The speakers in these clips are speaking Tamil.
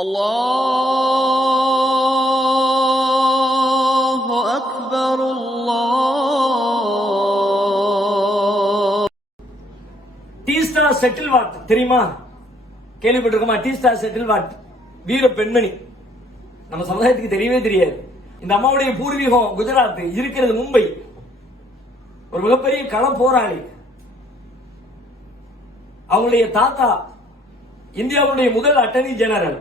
அல்லாஹு அக்பர் அல்லாஹ். டீஸ்டா செட்டில் வாட் தெரியுமா? கேள்விப்பட்டிருக்கோமா? டீஸ்டா செட்டில் வாட் வீர பெண்மணி, நம்ம சமுதாயத்துக்கு தெரியவே தெரியாது. இந்த அம்மாவுடைய பூர்வீகம் குஜராத், இருக்கிறது மும்பை. ஒரு மிகப்பெரிய கள போராளி. அவங்களுடைய தாத்தா இந்தியாவுடைய முதல் அட்டர்னி ஜெனரல்.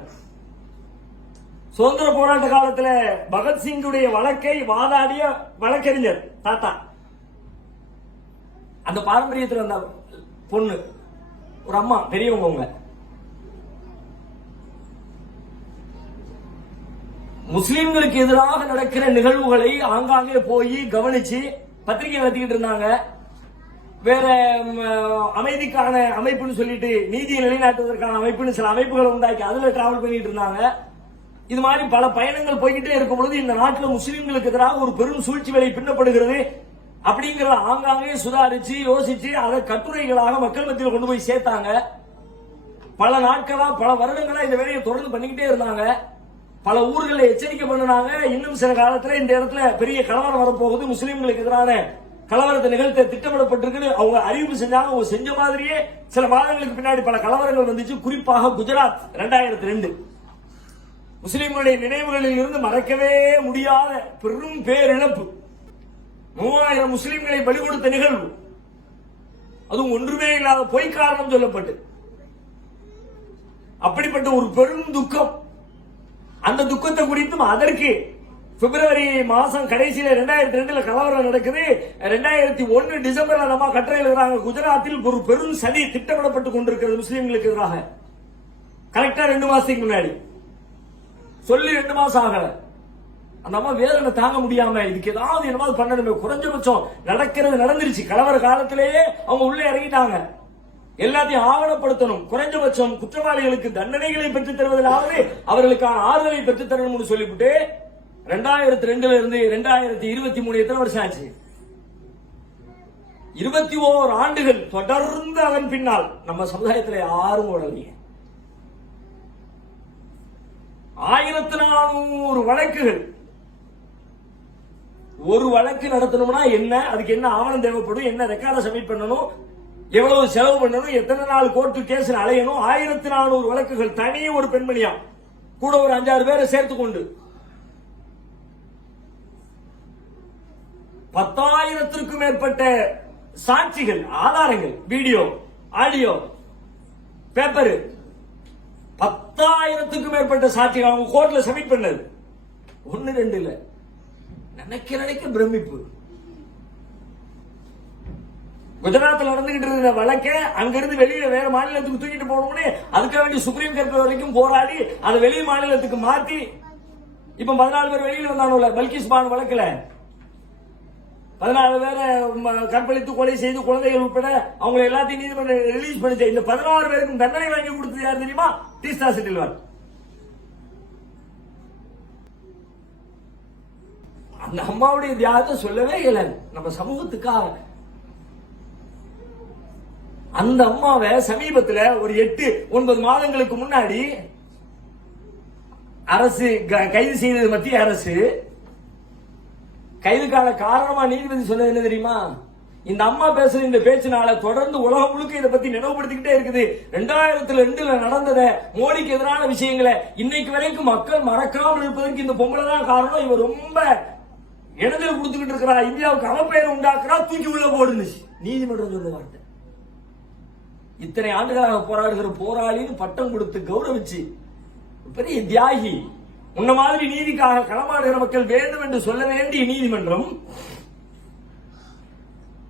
சுதந்திர போராட்ட காலத்தில் பகத்சிங்குடைய வழக்கை வாதாடிய வழக்கறிஞர் தாத்தா. அந்த பாரம்பரியத்தில் வந்த பொண்ணு, ஒரு அம்மா, பெரியவங்க. அவங்க முஸ்லிம்களுக்கு எதிராக நடக்கிற நிகழ்வுகளை ஆங்காங்கே போய் கவனிச்சு பத்திரிகை நடத்திக்கிட்டு இருந்தாங்க. வேற அமைதிக்கான அமைப்புன்னு சொல்லிட்டு, நீதியை நிலைநாட்டுவதற்கான அமைப்புன்னு சில அமைப்புகளை உண்டாக்கி அதுல டிராவல் பண்ணிட்டு இருந்தாங்க. இது மாதிரி பல பயணங்கள் போய்கிட்டே இருக்கும் பொழுது இந்த நாட்டில் முஸ்லிம்களுக்கு எதிராக ஒரு பெரும் சூழ்ச்சி வேலை பின்னப்படுகிறது அப்படிங்கறத ஆங்காங்கே சுதாரிச்சு யோசிச்சு அதை கட்டுரைகளாக மக்கள் மத்தியில் கொண்டு போய் சேர்த்தாங்க. பல நாட்களா, பல வருடங்களா இந்த வேலையை தொடர்ந்து பண்ணிக்கிட்டே இருந்தாங்க. பல ஊர்களில் எச்சரிக்கை பண்ணினாங்க. இன்னும் சில காலத்துல இந்த இடத்துல பெரிய கலவரம் வரப்போகுது, முஸ்லிம்களுக்கு எதிரான கலவரத்தை நிகழ்த்த திட்டமிடப்பட்டிருக்கு அவங்க அறிவிப்பு செஞ்சாங்க. அவங்க செஞ்ச மாதிரியே சில மாதங்களுக்கு பின்னாடி பல கலவரங்கள் வந்துச்சு. குறிப்பாக குஜராத் 2002 முஸ்லிம்களுடைய நினைவுகளில் இருந்து மறக்கவே முடியாத பெரும் பேரிழப்பு. 3000 முஸ்லிம்களை பலி கொடுத்த நிகழ்வு. அதுவும் ஒன்றுமே இல்லாத பொய் காரணம் சொல்லப்பட்டு அப்படிப்பட்ட ஒரு பெரும் துக்கம். அந்த துக்கத்தை குறித்தும் அதற்கு பிப்ரவரி மாசம் கடைசியில 2002 கலவரம் நடக்குது. 2001 டிசம்பர்ல நம்ம கட்டுரை எழுதுறாங்க. குஜராத்தில் ஒரு பெரும் சதி திட்டமிடப்பட்டுக் கொண்டிருக்கிறது முஸ்லிம்களுக்கு எதிராக. கரெக்டா 2 மாசத்துக்கு முன்னாடி சொல்லி 2 மாசம் ஆகல. அந்த அம்மா வேதனை தாங்க முடியாம இதுக்கு ஏதாவது என்னமாவது பண்ணணுமே, குறைஞ்சபட்சம் நடக்கிறது நடந்துருச்சு. கலவர காலத்திலேயே அவங்க உள்ள இறங்கிட்டாங்க. எல்லாத்தையும் ஆவணப்படுத்தணும். குறைஞ்சபட்சம் குற்றவாளிகளுக்கு தண்டனைகளை பெற்றுத் தருவதிலாவது அவர்களுக்கான ஆறுதலை பெற்றுத் தரணும்னு சொல்லிவிட்டு 2002 இருந்து 2023 எத்தனை வருஷம் ஆச்சு? 21 ஆண்டுகள் தொடர்ந்து அதன் பின்னால் நம்ம சமுதாயத்தில் யாரும் ஓடலையே. 1400 வழக்குகள். ஒரு வழக்கு நடத்தணும்னா என்ன, அதுக்கு என்ன ஆவணம் தேவைப்படும், என்ன ரெக்கார்டை சப்மிட் பண்ணணும், எவ்வளவு செலவு பண்ணணும், எத்தனை நாள் கோர்ட்டு கேஸ் அலையணும். 1400 வழக்குகள். தனியே ஒரு பெண்மணியா, கூட ஒரு 5-6 பேரை சேர்த்துக்கொண்டு 10,000த்திற்கும் மேற்பட்ட சாட்சிகள், ஆதாரங்கள், வீடியோ, ஆடியோ, பேப்பர், 10,000த்துக்கும் மேற்பட்ட சாட்சிகள் அவங்க கோர்ட்ல சப்மிட் பண்ணது. 1-2 இல்ல, நினைக்க பிரமிப்பு. குஜராத்தில் நடந்துகிட்டு இருந்த வழக்க அங்கிருந்து வெளியில வேற மாநிலத்துக்கு தூக்கிட்டு போகணும்னு அதுக்காக வேண்டி சுப்ரீம் கோர்ட் வரைக்கும் போராடி அதை வெளி மாநிலத்துக்கு மாத்தி இப்ப 14 பேர் வெளியில வந்தானுல பல்கிஸ் பானு வழக்குல 14 பேரை கற்பழித்து கொலை செய்து குழந்தைகள் உட்பட அவங்க எல்லாத்தையும் நீதிமன்றம் ரிலீஸ் பண்ணிச்சு. இந்த 16 பேருக்கும் தண்டனை வாங்கி கொடுத்தது யார் தெரியுமா? Teesta settle what. அந்த அம்மாவுடைய தியாகத்தை சொல்லவே இல்லை நம்ம சமூகத்துக்காக. அந்த அம்மாவை சமீபத்தில் ஒரு 8-9 மாதங்களுக்கு முன்னாடி அரசு கைது செய்தது. மத்திய அரசு கைதுக்கான காரணமா நீதிபதி சொன்னது என்ன தெரியுமா? இந்த அம்மா பேசுற இந்த பேச்சினால தொடர்ந்து உலகம் முழுக்க இதை பத்தி நினைவுபடுத்திக்கிட்டே இருக்குது. 2002 நடந்தத, மோடிக்கு எதிரான விஷயங்களை இன்னைக்கு வரைக்கும் மக்கள் மறக்காமல் இருப்பதற்கு இந்த பொம்பளை தான் காரணம். இவர் ரொம்ப இடத்தில் கொடுத்துக்கிட்டு இருக்கிறா, இந்தியாவுக்கு அவப்பெயர் உண்டாக்குறா, தூக்கி உள்ள போடுச்சு. நீதிமன்றம் சொன்ன வார்த்தை. இத்தனை ஆண்டுகளாக போராடுகிற போராளின்னு பட்டம் கொடுத்து கௌரவிச்சு பெரிய தியாகி, உன்ன மாதிரி நீதிக்காக களமாடுகிற மக்கள் வேண்டும் என்று சொல்ல வேண்டிய நீதிமன்றம்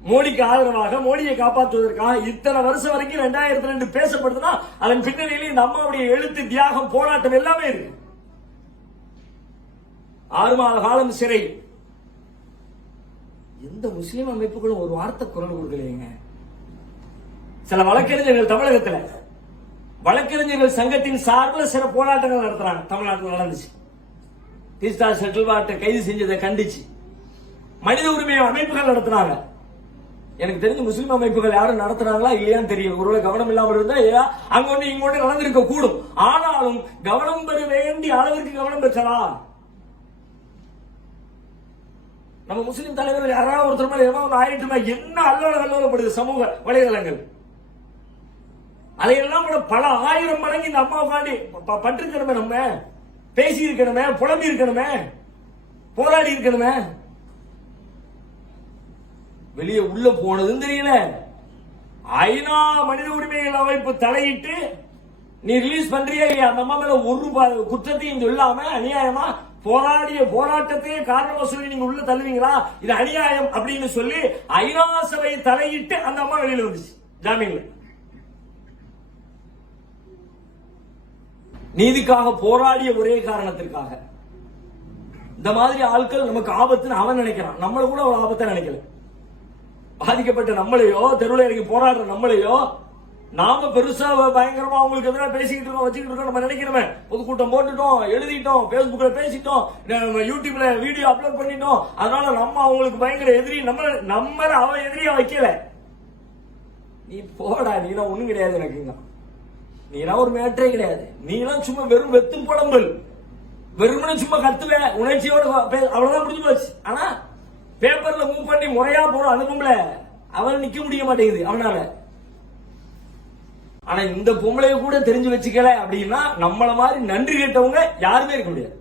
மோடிக்கு ஆதரவாக, மோடியை காப்பாற்றுவதற்காக இத்தனை வருஷம் வரைக்கும் 2002 பேசப்படுதுன்னா அதன் பின்னணியில் இந்த அம்மாவுடைய எழுத்து, தியாகம், போராட்டம் எல்லாமே இருக்கு. 6 மாத காலம் சிறை. எந்த முஸ்லிம் அமைப்புகளும் ஒரு வார்த்தை குரல் கொடுக்கலைங்க. சில வழக்கறிஞர்கள் தமிழகத்தில் வழக்கறிஞர்கள் சங்கத்தின் சார்பில் சில போராட்டங்கள் நடத்துறாங்க. தமிழ்நாட்டில் நடந்துச்சு. டீஸ்டா செட்டில் வாட்டை கைது செஞ்சதை கண்டிச்சு மனித உரிமை அமைப்புகள் நடத்துறாங்க. எனக்கு தெரிஞ்ச முஸ்லிம் அமைப்புகள் யாரும் நடத்துறாங்களா இல்லையான்னு தெரியல. ஒருவேளை கவனம் இல்லாமல் இருந்தா அங்க ஒண்ணு இங்க ஒண்ணு நடந்திருக்க கூடும். ஆனாலும் கவனம் பெற வேண்டிய அளவிற்கு கவனம் பெற்றா நம்ம முஸ்லிம் தலைவர்கள் யாராவது ஒருத்தர் மேல ஏதாவது ஆயிட்டுமா என்ன அல்லோலப்படுது சமூக வலைதளங்கள். அதையெல்லாம் கூட பல ஆயிரம் மடங்கு இந்த அம்மாவுக்காண்டி பட்டிருக்கணுமே, நம்ம பேசி இருக்கணுமே, புலம்பி இருக்கணுமே, போராடி இருக்கணுமே. வெளியே உள்ள போனதும் தெரியல. ஐநா மனித உரிமைகள் அமைப்பு தலையிட்டு நீ ரிலீஸ் பண்றியா இல்லையா, அந்த அம்மா மேல ஒரு குற்றத்தையும் சொல்லாம அநியாயமா போராடிய போராட்டத்தையே காரணமா சொல்லி நீங்க உள்ள தள்ளுவீங்களா, இது அநியாயம் அப்படின்னு சொல்லி ஐநா சபை தலையிட்டு அந்த அம்மா வெளியில வந்துச்சு ஜாமீன்ல. நீதிக்காக போராடிய ஒரே காரணத்திற்காக. இந்த மாதிரி ஆட்கள் நமக்கு ஆபத்துன்னு அவன் நினைக்கிறான், நம்மள கூட ஒரு ஆபத்தை நினைக்கல. பாதிக்கப்பட்ட நம்மளையோ, தெருவில் இறங்கி போராடுற நம்மளையோ நாம பெருசா பயங்கரமா அவங்களுக்கு எதிராக பேசிக்கிட்டு இருக்கோம், வச்சுக்கிட்டு இருக்கோம் நம்ம நினைக்கிறோமே. பொதுக்கூட்டம் போட்டுட்டோம், எழுதிட்டோம், பேஸ்புக்ல பேசிட்டோம், யூடியூப்ல வீடியோ அப்லோட் பண்ணிட்டோம், அதனால நம்ம அவங்களுக்கு பயங்கர எதிரி, நம்ம அவன் எதிரியா வைக்கல. நீ போடா, நீலாம் ஒண்ணும் கிடையாது, எனக்கு நீலாம் ஒரு மேட்டரே கிடையாது, நீலாம் சும்மா வெறும் வெத்தும் புலம்பல், வெறுமனே சும்மா கத்துவ உணர்ச்சியோட அவ்வளவுதான் முடிஞ்சு போச்சு. ஆனா பேப்பர்ல மூவ் பண்ணி முறையா போற அனுபவம்ல அவன் நிக்க முடிய மாட்டேங்குது அவனால. ஆனா இந்த பொம்பளைய கூட தெரிஞ்சு வச்சுக்கல அப்படின்னா நம்மள மாதிரி நன்றி கேட்டவங்க யாருமே இருக்க முடியாது.